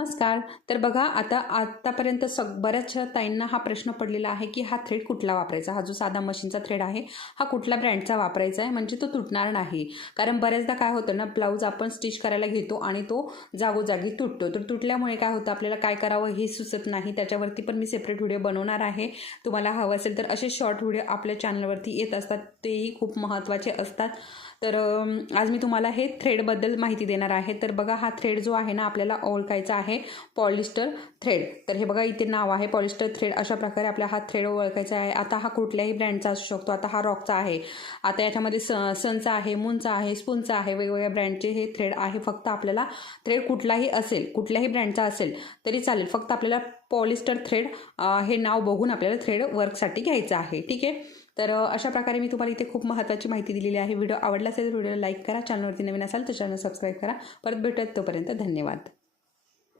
नमस्कार. तर बघा आतापर्यंत बऱ्याचशा ताईंना हा प्रश्न पडलेला आहे की हा थ्रेड कुठला वापरायचा, हा जो साधा मशीनचा थ्रेड आहे हा कुठल्या ब्रँडचा वापरायचा आहे म्हणजे तो तुटणार नाही. कारण बऱ्याचदा काय होतं ना, ब्लाऊज आपण स्टिच करायला घेतो आणि तो जागोजागी तुटतो. तर तुटल्यामुळे काय होतं, आपल्याला काय करावं हे सुचत नाही. त्याच्यावरती पण मी सेपरेट व्हिडिओ बनवणार आहे. तुम्हाला हवं असेल तर असे शॉर्ट व्हिडिओ आपल्या चॅनलवरती येत असतात, तेही खूप महत्त्वाचे असतात. तर आज मी तुम्हाला हे थ्रेडबद्दल माहिती देणार आहे. तर बघा, हा थ्रेड जो आहे ना आपल्याला ओळखायचा आहे पॉलिस्टर थ्रेड. तर हे बघा, इथे नाव आहे पॉलिस्टर थ्रेड. अशा प्रकारे आपला हा थ्रेड ओळखायचा आहे. आता हा कुठल्याही ब्रँडचा असू शकतो. आता हा रॉकचा आहे, आता याच्यामध्ये सनचा आहे, मूनचा आहे, स्पूनचा आहे, वेगवेगळ्या ब्रँडचे हे थ्रेड आहे. फक्त आपल्याला थ्रेड कुठलाही असेल, कुठल्याही ब्रँडचा असेल तरी चालेल, फक्त आपल्याला पॉलिस्टर थ्रेड हे नाव बघून आपल्याला थ्रेड वर्कसाठी घ्यायचं आहे. ठीक आहे. तर अशा प्रकारे मी तुम्हाला इथे खूप महत्त्वाची माहिती दिलेली आहे. व्हिडिओ आवडला असेल तर व्हिडिओला लाईक करा, चॅनलवरती नवीन असाल तर चॅनल सबस्क्राईब करा. परत भेटूयात, तोपर्यंत धन्यवाद.